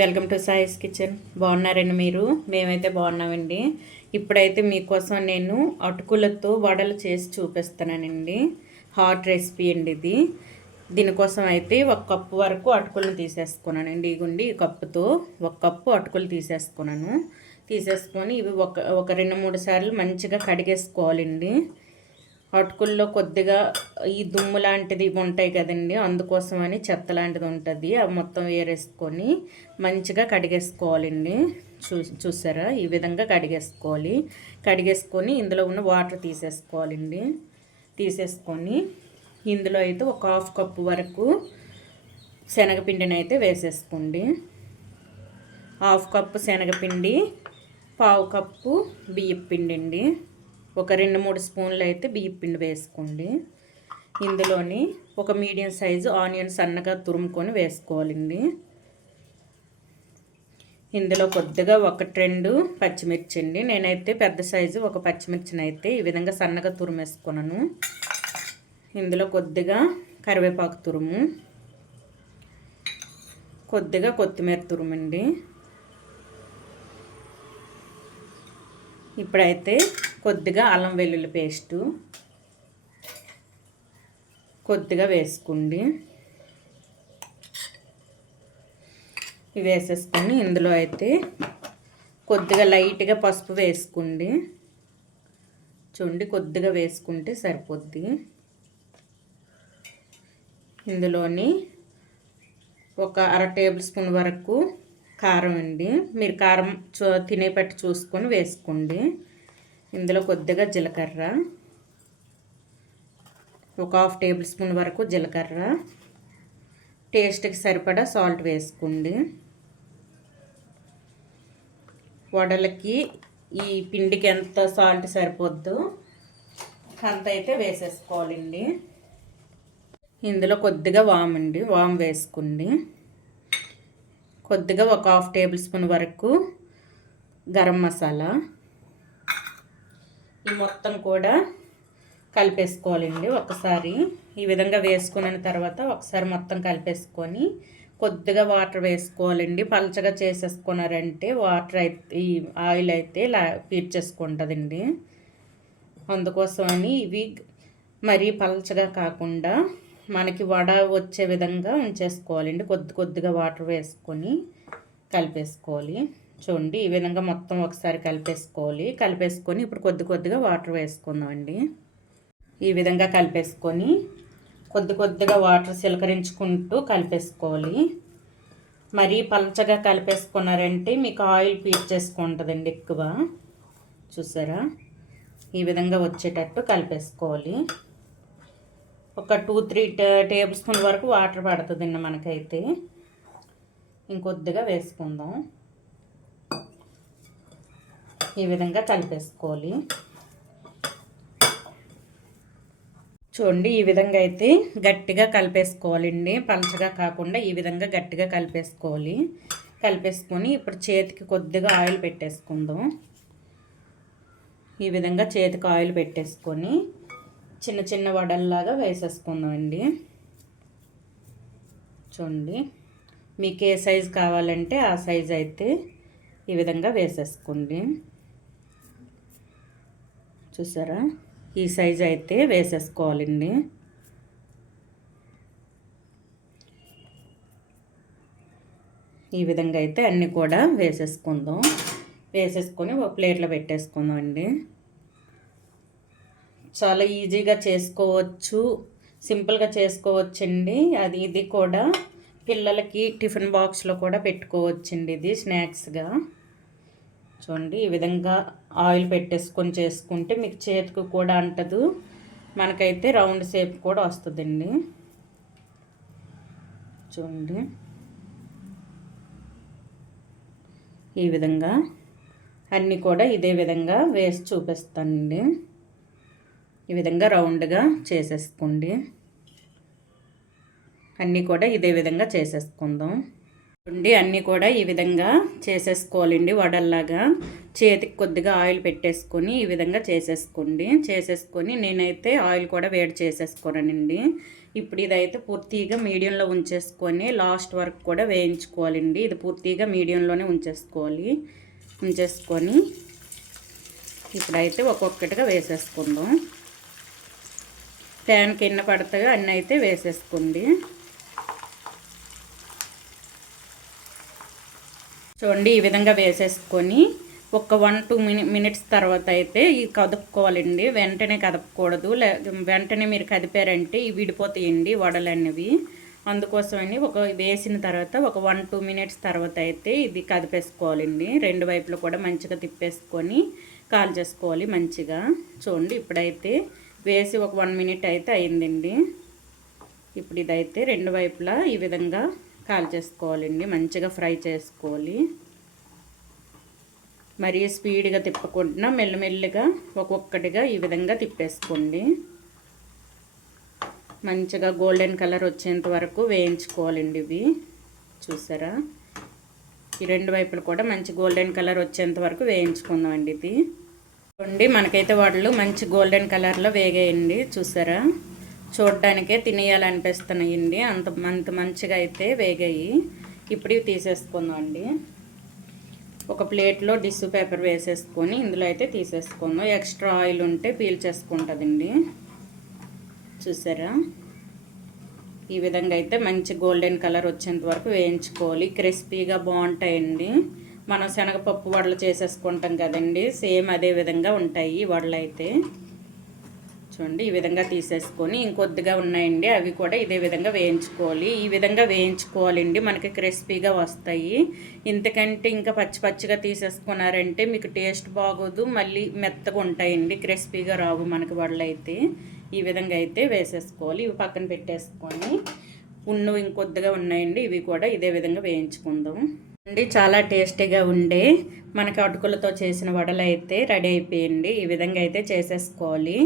Welcome to సాయిస్ kitchen. బాగున్నారండి మీరు? మేమైతే బాగున్నామండి. ఇప్పుడైతే మీకోసం నేను అటుకులతో వడలు చేసి చూపిస్తానండి. హాట్ రెసిపీ అండి ఇది. దీనికోసం అయితే 1 కప్పు వరకు అటుకులను తీసేసుకున్నానండి. ఇగుండి ఈ కప్పుతో 1 కప్పు అటుకులు తీసేసుకొని ఇవి ఒక 2-3 సార్లు మంచిగా కడిగేసుకోవాలండి. అటుకుల్లో కొద్దిగా ఈ దుమ్ము లాంటిది ఉంటాయి కదండి, అందుకోసమని చెత్త లాంటిది ఉంటుంది, అవి మొత్తం వేరేసుకొని మంచిగా కడిగేసుకోవాలండి. చూసారా, ఈ విధంగా కడిగేసుకొని ఇందులో ఉన్న వాటర్ తీసేసుకోవాలండి. తీసేసుకొని ఇందులో అయితే ఒక 1/2 కప్పు వరకు శనగపిండిని అయితే వేసేసుకోండి. 1/2 కప్పు శనగపిండి, 1/4 కప్పు బియ్యపు పిండి అండి. ఒక 2-3 స్పూన్లు అయితే బియ్యపు పిండి వేసుకోండి. ఇందులోని ఒక మీడియం సైజు ఆనియన్ సన్నగా తురుముకొని వేసుకోవాలండి. ఇందులో కొద్దిగా 1-2 పచ్చిమిర్చి అండి. నేనైతే పెద్ద సైజు ఒక పచ్చిమిర్చిని అయితే ఈ విధంగా సన్నగా తురుమేసుకున్నాను. ఇందులో కొద్దిగా కరివేపాకు తురుము, కొద్దిగా కొత్తిమీర తురుమండి. ఇప్పుడైతే కొద్దిగా అల్లం వెల్లుల్లి పేస్టు కొద్దిగా వేసుకోండి. ఇవి వేసేసుకొని ఇందులో అయితే కొద్దిగా లైట్గా పసుపు వేసుకోండి. చూడండి, కొద్దిగా వేసుకుంటే సరిపోద్ది. ఇందులోని ఒక 1/2 టేబుల్ స్పూన్ వరకు కారం అండి. మీరు కారం తినేపట్టు చూసుకొని వేసుకోండి. ఇందులో కొద్దిగా జీలకర్ర, ఒక 1/2 టేబుల్ స్పూన్ వరకు జీలకర్ర, టేస్ట్కి సరిపడా సాల్ట్ వేసుకోండి. వడలకి ఈ పిండికి ఎంత సాల్ట్ సరిపోద్దో అంత అయితే వేసేసుకోవాలండి. ఇందులో కొద్దిగా వాము వేసుకోండి. కొద్దిగా ఒక 1/2 టేబుల్ స్పూన్ వరకు గరం మసాలా. ఈ మొత్తం కూడా కలిపేసుకోవాలండి. ఒకసారి ఈ విధంగా వేసుకున్న తర్వాత ఒకసారి మొత్తం కలిపేసుకొని కొద్దిగా వాటర్ వేసుకోవాలండి. పలచగా చేసేసుకున్నారంటే వాటర్ అయితే ఈ ఆయిల్ అయితే పీల్చేసుకుంటుందండి. అందుకోసమని ఇవి మరీ పలచగా కాకుండా మనకి వడ వచ్చే విధంగా ఉంచేసుకోవాలండి. కొద్దిగా వాటర్ వేసుకొని కలిపేసుకోవాలి. చూడండి, ఈ విధంగా మొత్తం ఒకసారి కలిపేసుకొని ఇప్పుడు కొద్దిగా వాటర్ వేసుకుందామండి. ఈ విధంగా కలిపేసుకొని కొద్దిగా వాటర్ చిలకరించుకుంటూ కలిపేసుకోవాలి. మరీ పలచగా కలిపేసుకున్నారంటే మీకు ఆయిల్ పీల్చేసుకుంటుందండి ఎక్కువ. చూసారా, ఈ విధంగా వచ్చేటట్టు కలిపేసుకోవాలి. ఒక 2-3 టేబుల్ స్పూన్ వరకు వాటర్ పడుతుందండి మనకైతే. ఇంకొద్దిగా వేసుకుందాం. ఈ విధంగా కలిపేసుకోవాలి. చూడండి, ఈ విధంగా అయితే గట్టిగా కలిపేసుకోవాలండి. పలచగా కాకుండా ఈ విధంగా గట్టిగా కలిపేసుకొని ఇప్పుడు చేతికి కొద్దిగా ఆయిల్ పెట్టేసుకుందాం. ఈ విధంగా చేతికి ఆయిల్ పెట్టేసుకొని చిన్న వడల్లాగా వేసేసుకుందామండి. చూడండి, మీకు ఏ సైజు కావాలంటే ఆ సైజు అయితే ఈ విధంగా వేసేసుకోండి. చూసారా, ఈ సైజు అయితే వేసేసుకోవాలండి. ఈ విధంగా అయితే అన్నీ కూడా వేసేసుకొని ఒక ప్లేట్లో పెట్టేసుకుందాం అండి. చాలా ఈజీగా చేసుకోవచ్చు, సింపుల్గా చేసుకోవచ్చండి. ఇది కూడా పిల్లలకి టిఫిన్ బాక్స్లో కూడా పెట్టుకోవచ్చండి. ఇది స్నాక్స్గా. చూడండి, ఈ విధంగా ఆయిల్ పెట్టేసుకొని చేసుకుంటే మీకు చేతికి కూడా అంటదు, మనకైతే రౌండ్ షేప్ కూడా వస్తుందండి. చూడండి, ఈ విధంగా అన్నీ కూడా ఇదే విధంగా వేసి చూపిస్తానండి. ఈ విధంగా రౌండ్గా చేసేసుకోండి. అన్నీ కూడా ఇదే విధంగా చేసేసుకుందాం. ఉండి అన్నీ కూడా ఈ విధంగా చేసేసుకోవాలండి. వడల్లాగా చేతికి కొద్దిగా ఆయిల్ పెట్టేసుకొని ఈ విధంగా చేసేసుకొని నేనైతే ఆయిల్ కూడా వేడి చేసేసుకోనండి. ఇప్పుడు ఇదైతే పూర్తిగా మీడియంలో ఉంచేసుకొని లాస్ట్ వరకు కూడా వేయించుకోవాలండి. ఇది పూర్తిగా మీడియంలోనే ఉంచేసుకొని ఇప్పుడైతే ఒక్కొక్కటిగా వేసేసుకుందాం. ప్యాన్కి ఎన్న పడతాయో అన్నీ అయితే వేసేసుకోండి. చూడండి ఈ విధంగా వేసేసుకొని ఒక 1-2 మినిట్స్ తర్వాత అయితే ఇవి కదుపుకోవాలండి. వెంటనే కదపకూడదు. వెంటనే మీరు కదిపారంటే ఇవి విడిపోతాయండి వడలు అనేవి. అందుకోసమని వేసిన తర్వాత ఒక 1-2 మినిట్స్ తర్వాత అయితే ఇది కదిపేసుకోవాలండి. రెండు వైపులు కూడా మంచిగా తిప్పేసుకొని కాల్చేసుకోవాలి మంచిగా. చూడండి ఇప్పుడైతే వేసి ఒక 1 మినిట్ అయితే అయిందండి. ఇప్పుడు ఇదైతే రెండు వైపులా ఈ విధంగా కాల్చేసుకోవాలండి. మంచిగా ఫ్రై చేసుకోవాలి. మరీ స్పీడ్గా తిప్పకుండా మెల్లమెల్లిగా ఒక్కొక్కటిగా ఈ విధంగా తిప్పేసుకోండి. మంచిగా గోల్డెన్ కలర్ వచ్చేంత వరకు వేయించుకోవాలండి. ఇవి చూసారా, ఈ రెండు వైపులు కూడా మంచి గోల్డెన్ కలర్ వచ్చేంత వరకు వేయించుకుందామండి. ఇది చూడండి మనకైతే వాటిలో మంచి గోల్డెన్ కలర్లో వేగాయండి. చూసారా, చూడడానికే తినేయాలనిపిస్తున్నాయండి. అంత మంచిగా అయితే వేగాయి. ఇప్పుడు ఇవి తీసేసుకుందామండి. ఒక ప్లేట్లో టిష్యూ పేపర్ వేసేసుకొని ఇందులో అయితే తీసేసుకుందాం. ఎక్స్ట్రా ఆయిల్ ఉంటే పీల్చేసుకుంటుందండి. చూసారా, ఈ విధంగా అయితే మంచి గోల్డెన్ కలర్ వచ్చేంత వరకు వేయించుకోవాలి. క్రిస్పీగా బాగుంటాయండి. మనం శనగపప్పు వడలు చేసేసుకుంటాం కదండి, సేమ్ అదే విధంగా ఉంటాయి వడలు అయితే. చూడండి ఈ విధంగా తీసేసుకొని ఇంకొద్దిగా ఉన్నాయండి, అవి కూడా ఇదే విధంగా వేయించుకోవాలి. ఈ విధంగా వేయించుకోవాలండి, మనకి క్రిస్పీగా వస్తాయి. ఇంతకంటే ఇంకా పచ్చిగా తీసేసుకున్నారంటే మీకు టేస్ట్ బాగోదు, మళ్ళీ మెత్తగా ఉంటాయండి, క్రిస్పీగా రావు మనకి వడలు అయితే. ఈ విధంగా అయితే వేసేసుకోవాలి. ఇవి పక్కన పెట్టేసుకొని ఇంకొద్దిగా ఉన్నాయండి, ఇవి కూడా ఇదే విధంగా వేయించుకుందాం అండి. చాలా టేస్టీగా ఉండే మనకి అటుకులతో చేసిన వడలు అయితే రెడీ అయిపోయింది. ఈ విధంగా అయితే చేసేసుకోవాలి.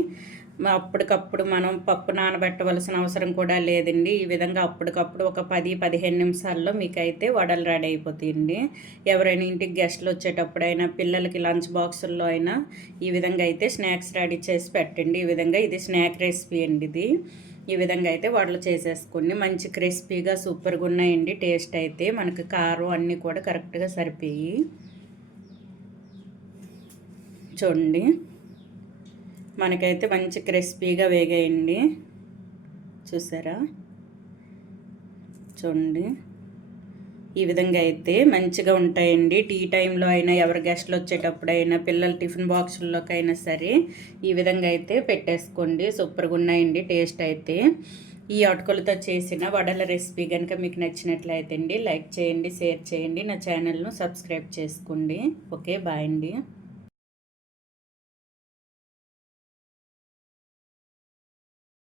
అప్పటికప్పుడు మనం పప్పు నానబెట్టవలసిన అవసరం కూడా లేదండి. ఈ విధంగా అప్పటికప్పుడు ఒక 10-15 నిమిషాల్లో మీకైతే వడలు రెడీ అయిపోతాయండి. ఎవరైనా ఇంటికి గెస్ట్లు వచ్చేటప్పుడైనా పిల్లలకి లంచ్ బాక్సుల్లో అయినా ఈ విధంగా అయితే స్నాక్స్ రెడీ చేసి పెట్టండి. ఈ విధంగా ఇది స్నాక్ రెసిపీ అండి. ఇది ఈ విధంగా అయితే వడలు చేసేసుకుని మంచి క్రిస్పీగా సూపర్గా ఉన్నాయండి. టేస్ట్ అయితే మనకి కారం అన్నీ కూడా కరెక్ట్గా సరిపోయి. చూడండి మనకైతే మంచి క్రిస్పీగా వేగాయండి. చూసారా, చూడండి ఈ విధంగా అయితే మంచిగా ఉంటాయండి. టీ టైంలో అయినా ఎవరి గెస్ట్లు వచ్చేటప్పుడైనా పిల్లల టిఫిన్ బాక్సుల్లోకైనా సరే ఈ విధంగా అయితే పెట్టేసుకోండి. సూపర్గా ఉన్నాయండి టేస్ట్ అయితే. ఈ అటుకులతో చేసిన వడల రెసిపీ కనుక మీకు నచ్చినట్లయితే అండి లైక్ చేయండి, షేర్ చేయండి, నా ఛానల్ను సబ్స్క్రైబ్ చేసుకోండి. ఓకే, బాయ్ అండి.